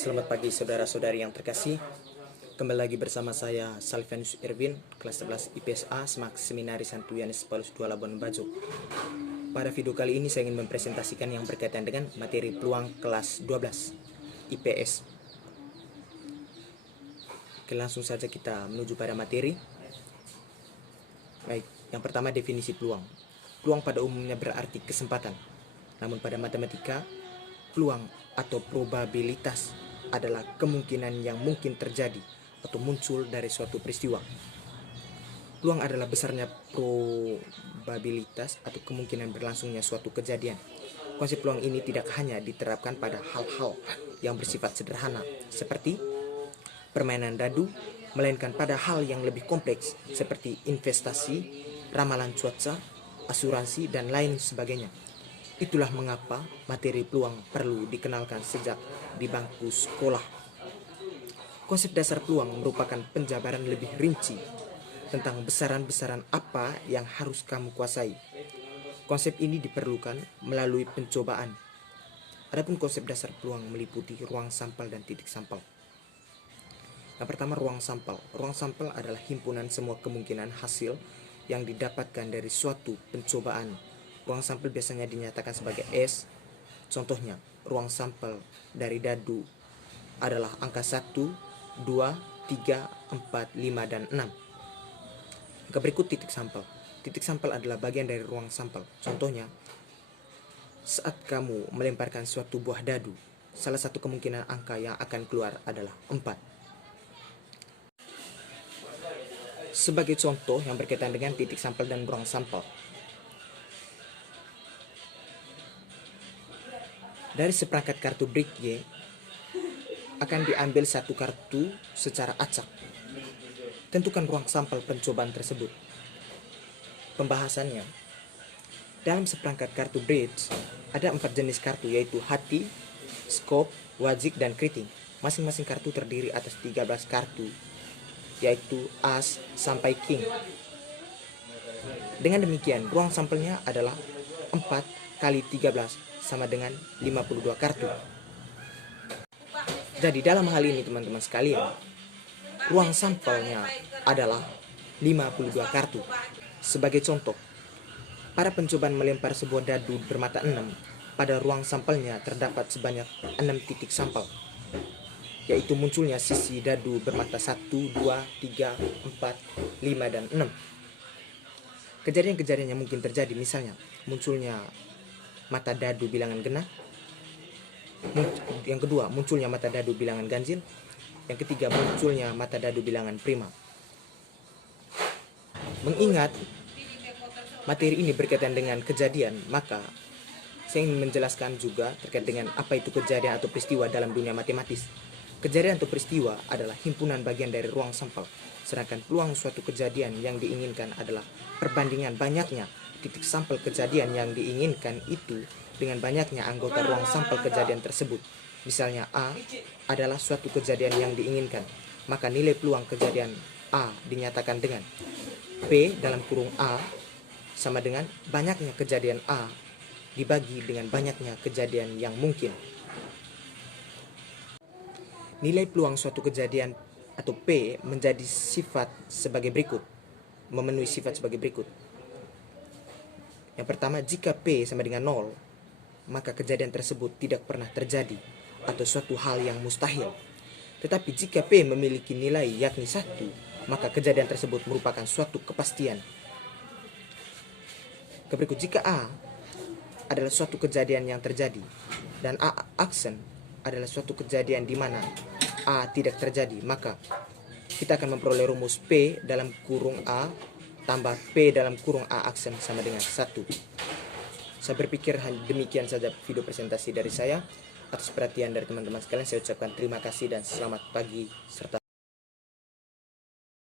Selamat pagi saudara-saudari yang terkasih. Kembali lagi bersama saya Salvianus Irvin, kelas 11 IPS A, Semak Seminari Santo Yohanes Paulus II Labuan Bajo. Pada video kali ini saya ingin mempresentasikan yang berkaitan dengan materi peluang kelas 12 IPS. Oke, langsung saja kita menuju pada materi. Baik, yang pertama definisi peluang. Peluang pada umumnya berarti kesempatan. Namun pada matematika, peluang atau probabilitas adalah kemungkinan yang mungkin terjadi atau muncul dari suatu peristiwa. Peluang adalah besarnya probabilitas atau kemungkinan berlangsungnya suatu kejadian. Konsep peluang ini tidak hanya diterapkan pada hal-hal yang bersifat sederhana seperti permainan dadu, melainkan pada hal yang lebih kompleks seperti investasi, ramalan cuaca, asuransi, dan lain sebagainya. Itulah mengapa materi peluang perlu dikenalkan sejak di bangku sekolah. Konsep dasar peluang merupakan penjabaran lebih rinci tentang besaran-besaran apa yang harus kamu kuasai. Konsep ini diperlukan melalui pencobaan. Adapun konsep dasar peluang meliputi ruang sampel dan titik sampel. Yang pertama, ruang sampel. Ruang sampel adalah himpunan semua kemungkinan hasil yang didapatkan dari suatu pencobaan. Ruang sampel biasanya dinyatakan sebagai S. Contohnya, ruang sampel dari dadu adalah angka 1, 2, 3, 4, 5, dan 6. Angka berikut titik sampel. Titik sampel adalah bagian dari ruang sampel. Contohnya, saat kamu melemparkan suatu buah dadu, salah satu kemungkinan angka yang akan keluar adalah 4. Sebagai contoh yang berkaitan dengan titik sampel dan ruang sampel, dari seperangkat kartu brick Y akan diambil satu kartu secara acak. Tentukan ruang sampel pencobaan tersebut. Pembahasannya, dalam seperangkat kartu bridge ada 4 jenis kartu, yaitu hati, skop, wajik, dan keriting. Masing-masing kartu terdiri atas 13 kartu, yaitu as sampai king. Dengan demikian, ruang sampelnya adalah 4 kali 13 sama dengan 52 kartu. Jadi dalam hal ini teman-teman sekalian, ruang sampelnya adalah 52 kartu. Sebagai contoh, pada pencobaan melempar sebuah dadu bermata 6, pada ruang sampelnya terdapat sebanyak 6 titik sampel, yaitu munculnya sisi dadu bermata 1, 2, 3, 4, 5, dan 6. Kejadian-kejadian yang mungkin terjadi misalnya munculnya mata dadu bilangan genap. Yang kedua, munculnya mata dadu bilangan ganjil. Yang ketiga, munculnya mata dadu bilangan prima. Mengingat materi ini berkaitan dengan kejadian, maka saya ingin menjelaskan juga terkait dengan apa itu kejadian atau peristiwa dalam dunia matematis. Kejadian atau peristiwa adalah himpunan bagian dari ruang sampel, sedangkan peluang suatu kejadian yang diinginkan adalah perbandingan banyaknya titik sampel kejadian yang diinginkan itu dengan banyaknya anggota ruang sampel kejadian tersebut. Misalnya A adalah suatu kejadian yang diinginkan, maka nilai peluang kejadian A dinyatakan dengan P dalam kurung A sama dengan banyaknya kejadian A dibagi dengan banyaknya kejadian yang mungkin. Nilai peluang suatu kejadian atau P menjadi sifat sebagai berikut, memenuhi sifat sebagai berikut. Yang pertama, jika P sama dengan 0, maka kejadian tersebut tidak pernah terjadi atau suatu hal yang mustahil. Tetapi jika P memiliki nilai yakni 1, maka kejadian tersebut merupakan suatu kepastian. Berikut, jika A adalah suatu kejadian yang terjadi dan A aksen adalah suatu kejadian di mana A tidak terjadi, maka kita akan memperoleh rumus P dalam kurung A tambah P dalam kurung A aksen sama dengan 1. Saya berpikir demikian saja video presentasi dari saya. Atas perhatian dari teman-teman sekalian, saya ucapkan terima kasih dan selamat pagi serta